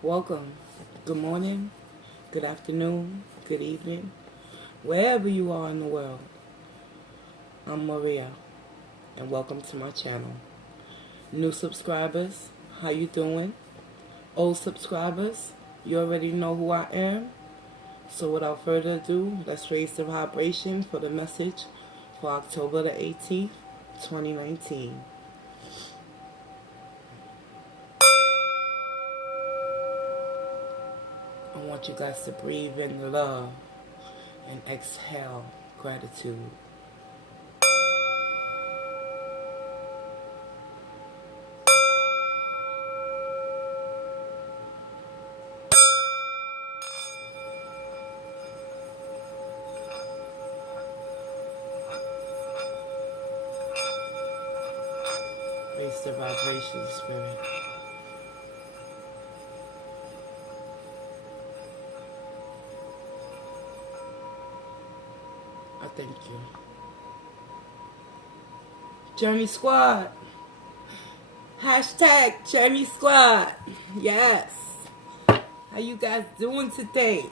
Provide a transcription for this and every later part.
Welcome. Good morning, good afternoon, good evening, wherever you are in the world. I'm Maria, and welcome to my channel. New subscribers, how you doing? Old subscribers, you already know who I am. So without further ado, let's raise the vibration for the message for October the 18th, 2019. I want you guys to breathe in love and exhale gratitude. Raise the vibration, spirit. I thank you. Journey Squad. Hashtag Journey Squad. Yes. How you guys doing today?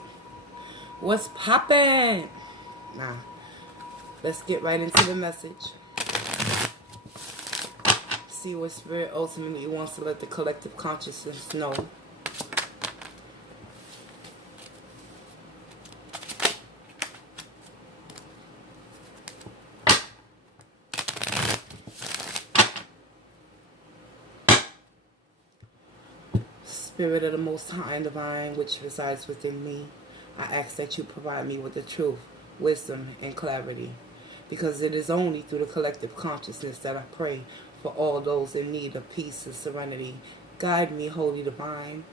What's poppin'? Nah. Let's get right into the message. See what Spirit ultimately wants to let the collective consciousness know. Spirit of the Most High and Divine, which resides within me, I ask that you provide me with the truth, wisdom, and clarity, because it is only through the collective consciousness that I pray for all those in need of peace and serenity. Guide me, Holy Divine.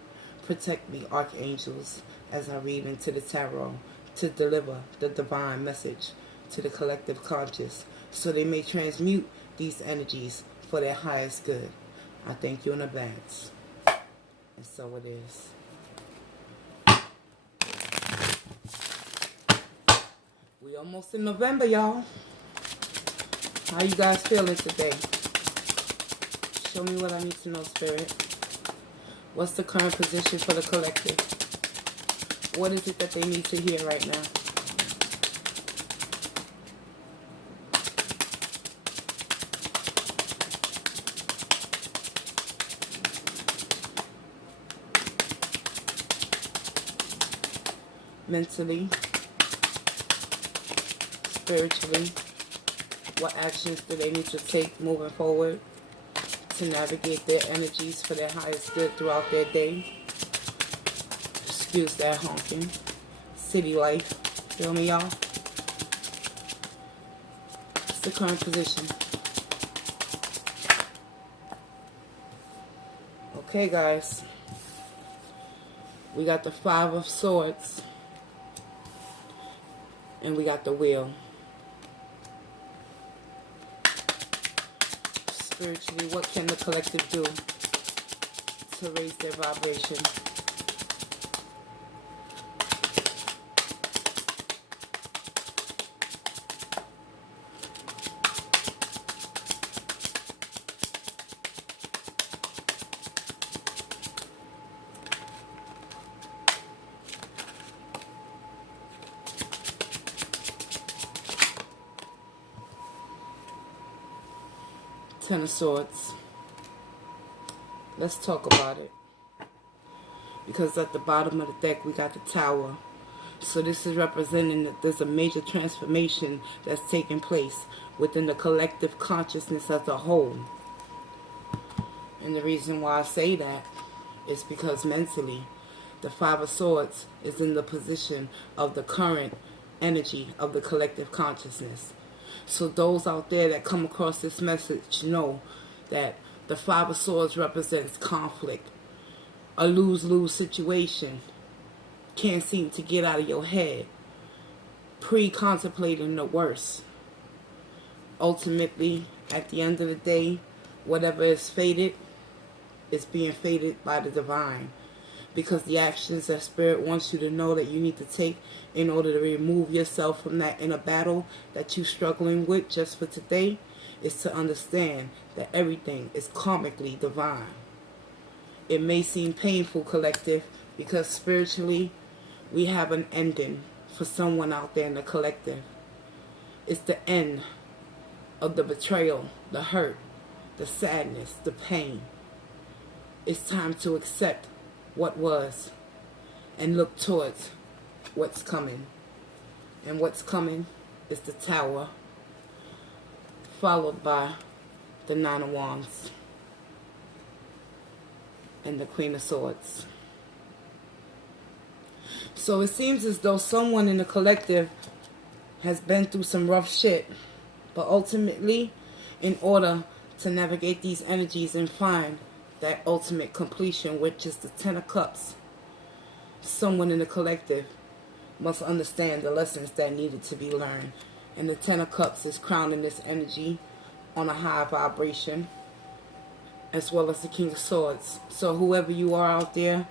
Protect me, Archangels, as I read into the tarot to deliver the divine message to the collective conscious so they may transmute these energies for their highest good. I thank you in advance. And so it is. We almost in November, y'all. How you guys feeling today? Show me what I need to know, Spirit. What's the current position for the collective? What is it that they need to hear right now? Mentally, spiritually, what actions do they need to take moving forward to navigate their energies for their highest good throughout their day? Excuse that honking. City life. Feel me, y'all? It's the current position. Okay, guys. We got the Five of Swords. And we got the Wheel. Spiritually, what can the collective do to raise their vibration? Ten of Swords. Let's talk about it. Because at the bottom of the deck, we got the Tower. So this is representing that there's a major transformation that's taking place within the collective consciousness as a whole. And the reason why I say that is because mentally, the Five of Swords is in the position of the current energy of the collective consciousness. So those out there that come across this message know that the Five of Swords represents conflict, a lose-lose situation. Can't seem to get out of your head. Pre-contemplating the worst. Ultimately, at the end of the day, whatever is fated is being fated by the divine. Because the actions that Spirit wants you to know that you need to take in order to remove yourself from that inner battle that you're struggling with just for today is to understand that everything is karmically divine. It may seem painful, collective, because spiritually we have an ending for someone out there in the collective. It's the end of the betrayal, the hurt, the sadness, the pain. It's time to accept what was and look towards what's coming. And what's coming is the Tower, followed by the Nine of Wands and the Queen of Swords. So it seems as though someone in the collective has been through some rough shit, but ultimately, in order to navigate these energies and find that ultimate completion, which is the Ten of Cups, someone in the collective must understand the lessons that needed to be learned. And the Ten of Cups is crowning this energy on a high vibration, as well as the King of Swords. So whoever you are out there,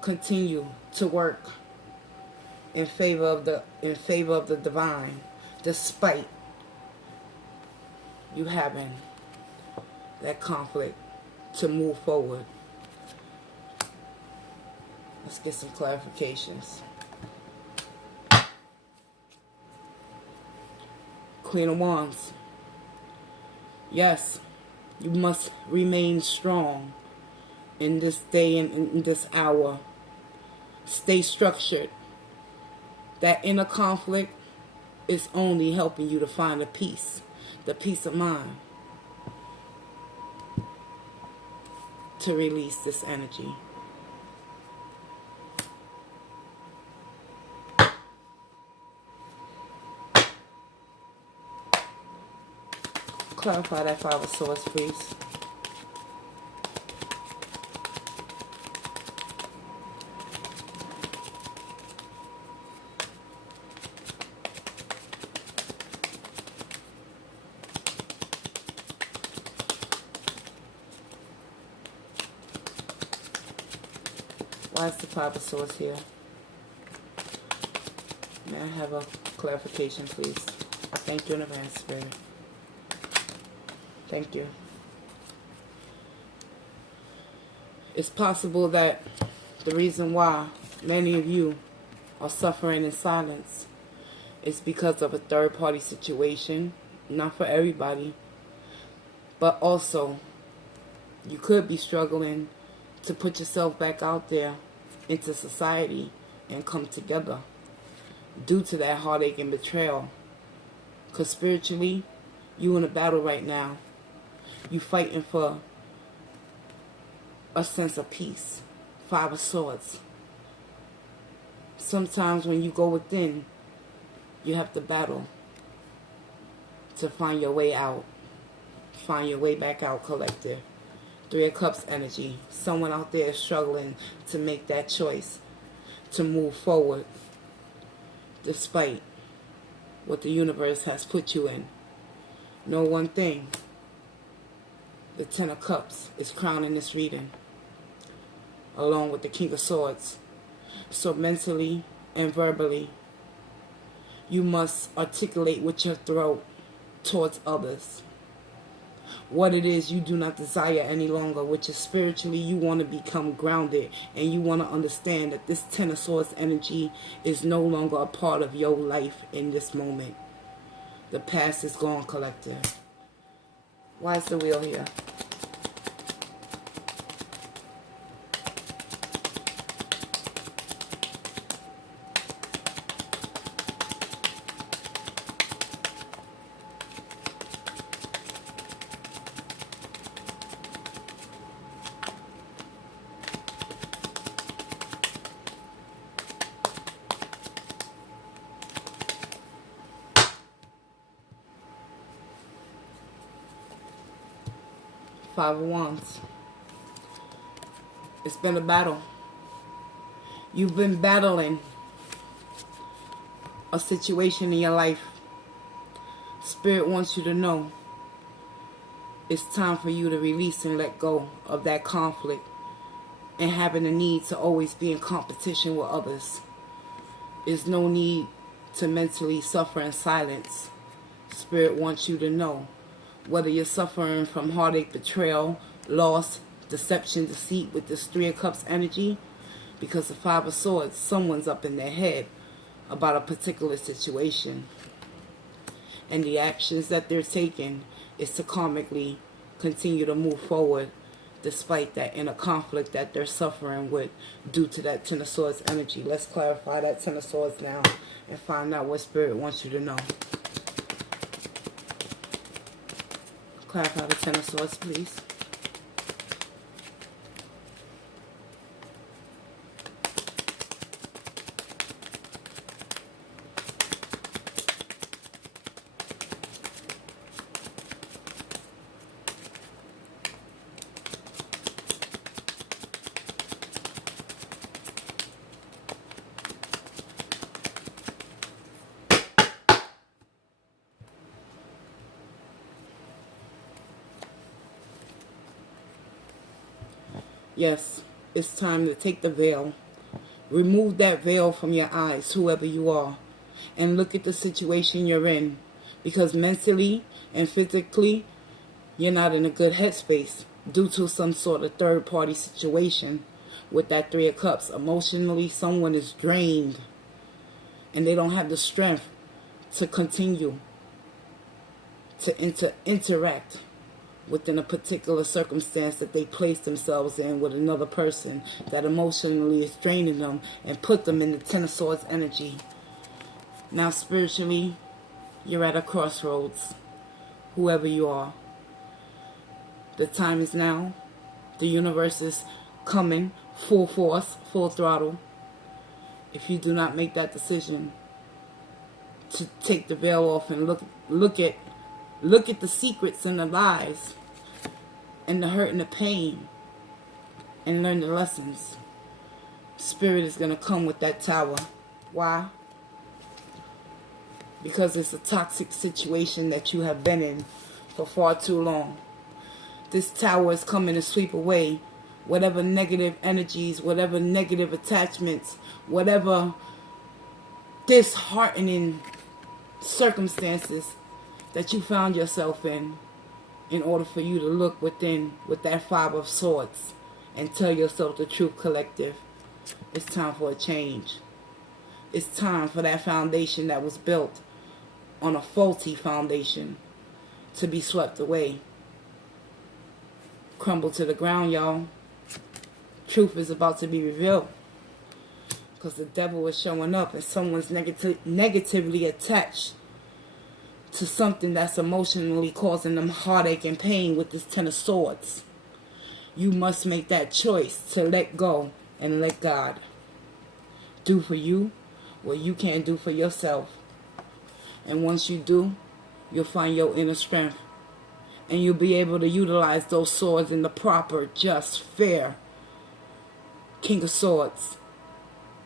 continue to work in favor of the divine, despite you having that conflict, to move forward. Let's get some clarifications. Queen of Wands. Yes, you must remain strong in this day and in this hour. Stay structured. That inner conflict is only helping you to find a peace, the peace of mind, to release this energy. Clarify that Five of Swords, please. Why is the Five of Swords here? May I have a clarification, please? I thank you in advance, Spirit. Thank you. It's possible that the reason why many of you are suffering in silence is because of a third-party situation. Not for everybody, but also you could be struggling to put yourself back out there into society and come together due to that heartache and betrayal. Because spiritually, you in a battle right now. You fighting for a sense of peace. Five of Swords. Sometimes when you go within, you have to battle to find your way out. Find your way back out, collective. Three of Cups energy. Someone out there is struggling to make that choice to move forward despite what the universe has put you in. Know one thing. The Ten of Cups is crowning this reading, along with the King of Swords. So mentally and verbally, you must articulate with your throat towards others what it is you do not desire any longer, which is spiritually you want to become grounded, and you want to understand that this Ten of Swords energy is no longer a part of your life in this moment. The past is gone, collective. Why is the wheel here? Five of Wands. It's been a battle. You've been battling a situation in your life. Spirit wants you to know it's time for you to release and let go of that conflict and having the need to always be in competition with others. There's no need to mentally suffer in silence. Spirit wants you to know, whether you're suffering from heartache, betrayal, loss, deception, deceit with this Three of Cups energy. Because the Five of Swords, someone's up in their head about a particular situation. And the actions that they're taking is to karmically continue to move forward despite that inner conflict that they're suffering with due to that Ten of Swords energy. Let's clarify that Ten of Swords now and find out what Spirit wants you to know. Clarify the Ten of Swords, please. Yes, it's time to take the veil. Remove that veil from your eyes, whoever you are, and look at the situation you're in. Because mentally and physically, you're not in a good headspace due to some sort of third-party situation with that Three of Cups. Emotionally, someone is drained, and they don't have the strength to continue to interact within a particular circumstance that they place themselves in with another person that emotionally is draining them and put them in the Ten of Swords energy. Now spiritually, you're at a crossroads, whoever you are. The time is now. The universe is coming full force, full throttle. If you do not make that decision to take the veil off and look at the secrets and the lies and the hurt and the pain and learn the lessons, Spirit is going to come with that tower. Why? Because it's a toxic situation that you have been in for far too long. This tower is coming to sweep away whatever negative energies, whatever negative attachments, whatever disheartening circumstances that you found yourself in order for you to look within with that Five of Swords and tell yourself the truth, collective. It's time for a change. It's time for that foundation that was built on a faulty foundation to be swept away. Crumble to the ground, y'all. Truth is about to be revealed. Because the devil is showing up and someone's negatively attached to something that's emotionally causing them heartache and pain with this Ten of Swords. You must make that choice to let go and let God do for you what you can't do for yourself. And once you do, you'll find your inner strength. And you'll be able to utilize those swords in the proper, just, fair King of Swords.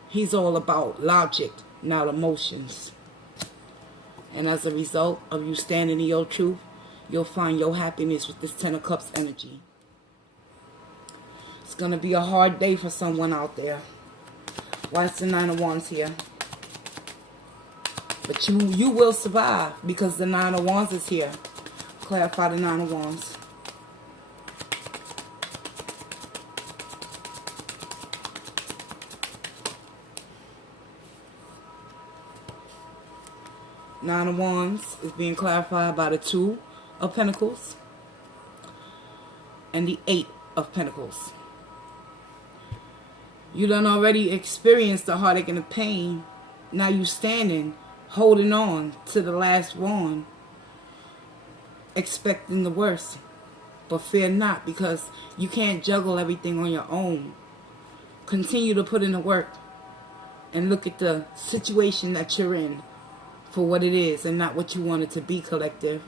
He's all about logic, not emotions. And as a result of you standing in your truth, you'll find your happiness with this Ten of Cups energy. It's going to be a hard day for someone out there. Why is the Nine of Wands here? But you will survive because the Nine of Wands is here. Clarify the Nine of Wands. Nine of Wands is being clarified by the Two of Pentacles and the Eight of Pentacles. You done already experienced the heartache and the pain. Now you standing, holding on to the last wand, expecting the worst. But fear not, because you can't juggle everything on your own. Continue to put in the work and look at the situation that you're in for what it is and not what you want it to be, collective.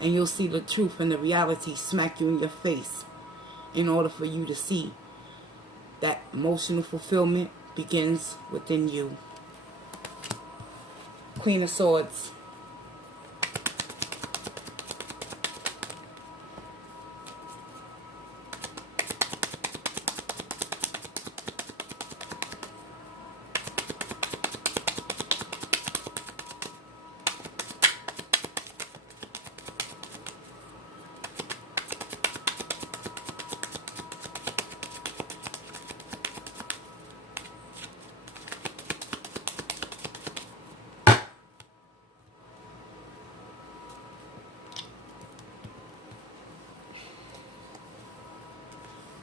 And you'll see the truth and the reality smack you in your face in order for you to see that emotional fulfillment begins within you. Queen of Swords.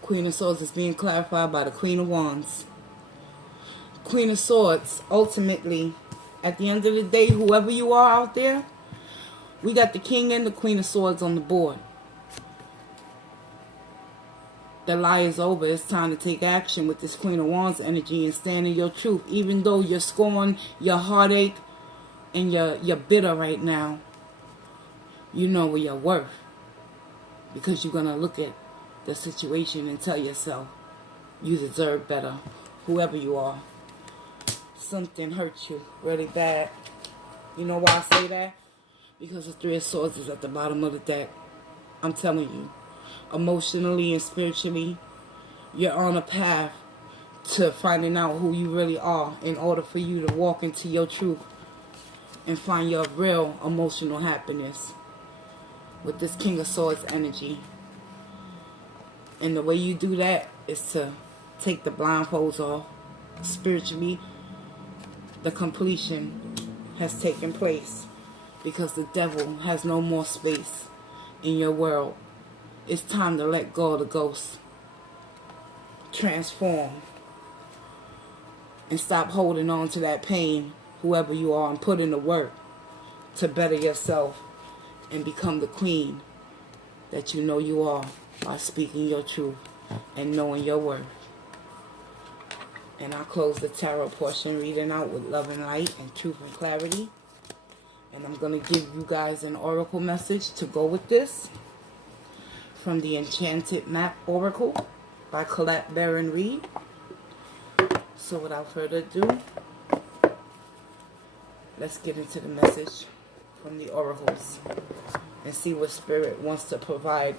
Queen of Swords is being clarified by the Queen of Wands. Queen of Swords, ultimately, at the end of the day, whoever you are out there, we got the King and the Queen of Swords on the board. The lie is over. It's time to take action with this Queen of Wands energy and stand in your truth. Even though you're scorned, your heartache, and you're bitter right now, you know what you're worth. Because you're going to look at the situation and tell yourself you deserve better. Whoever you are. Something hurt you really bad. You know why I say that? Because the Three of Swords is at the bottom of the deck. I'm telling you. Emotionally and spiritually, you're on a path to finding out who you really are in order for you to walk into your truth and find your real emotional happiness with this King of Swords energy. And the way you do that is to take the blindfolds off. Spiritually, the completion has taken place because the devil has no more space in your world. It's time to let go of the ghosts. Transform. And stop holding on to that pain, whoever you are, and put in the work to better yourself and become the queen that you know you are by speaking your truth and knowing your worth. And I'll close the tarot portion reading out with love and light and truth and clarity. And I'm going to give you guys an oracle message to go with this. From the Enchanted Map Oracle by Colette Baron Reed. So without further ado, let's get into the message from the oracles and see what Spirit wants to provide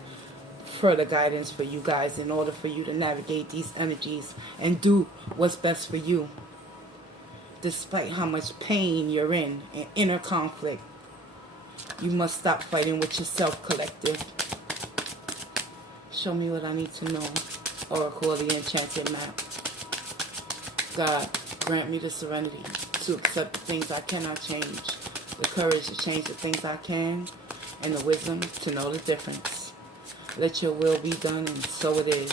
further guidance for you guys in order for you to navigate these energies and do what's best for you. Despite how much pain you're in and inner conflict, you must stop fighting with yourself, collective. Show me what I need to know. Oracle of the Enchanted Map. God, grant me the serenity to accept the things I cannot change, the courage to change the things I can, and the wisdom to know the difference. Let your will be done, and so it is.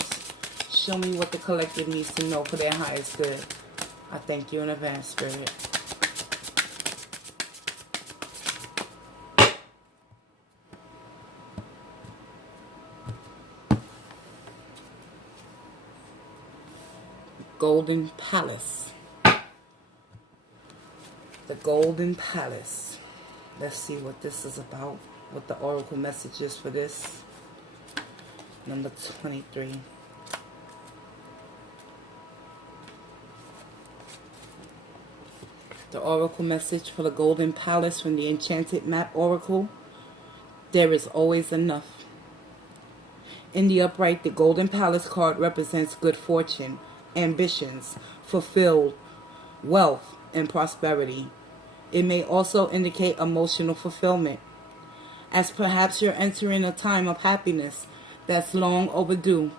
Show me what the collective needs to know for their highest good. I thank you in advance, Spirit. Golden Palace. The Golden Palace. Let's see what this is about. What the oracle message is for this. Number 23. The oracle message for the Golden Palace from the Enchanted Map Oracle. There is always enough. In the upright, the Golden Palace card represents good fortune, ambitions, fulfilled, wealth, and prosperity. It may also indicate emotional fulfillment, as perhaps you're entering a time of happiness that's long overdue.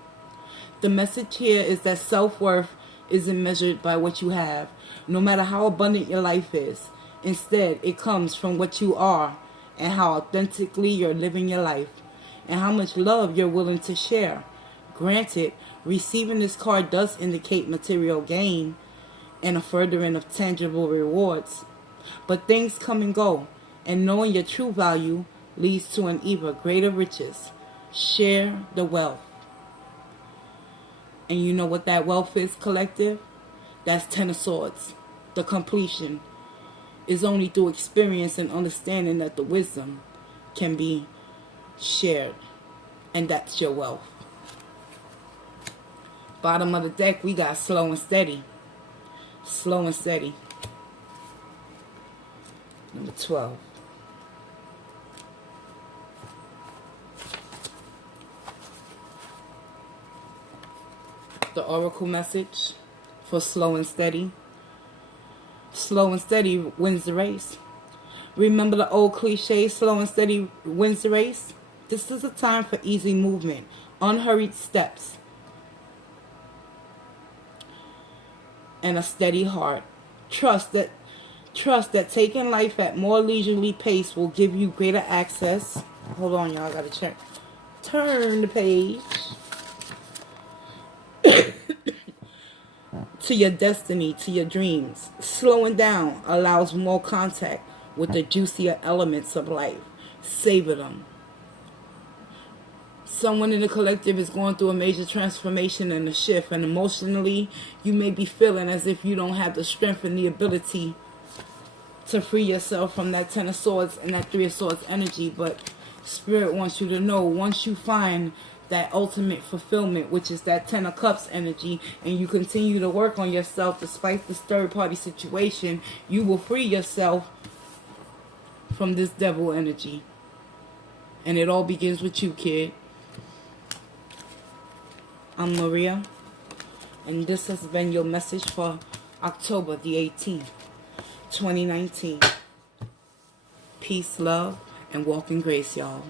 The message here is that self-worth isn't measured by what you have, no matter how abundant your life is. Instead, it comes from what you are and how authentically you're living your life and how much love you're willing to share. Granted, receiving this card does indicate material gain and a furthering of tangible rewards. But things come and go, and knowing your true value leads to an even greater riches. Share the wealth. And you know what that wealth is, collective? That's Ten of Swords. The completion is only through experience and understanding that the wisdom can be shared. And that's your wealth. Bottom of the deck, we got slow and steady. Slow and steady. Number 12. The oracle message for slow and steady. Slow and steady wins the race. Remember the old cliche, slow and steady wins the race? This is a time for easy movement, unhurried steps, and a steady heart. Trust that taking life at more leisurely pace will give you greater access. Hold on, y'all, I gotta check. Turn the page. to your destiny, to your dreams. Slowing down allows more contact with the juicier elements of life. Savor them. Someone in the collective is going through a major transformation and a shift, and emotionally you may be feeling as if you don't have the strength and the ability to free yourself from that Ten of Swords and that Three of Swords energy. But Spirit wants you to know, once you find that ultimate fulfillment, which is that Ten of Cups energy, and you continue to work on yourself despite this third party situation, you will free yourself from this devil energy. And it all begins with you, kid. I'm Maria, and this has been your message for October the 18th, 2019. Peace, love, and walk in grace, y'all.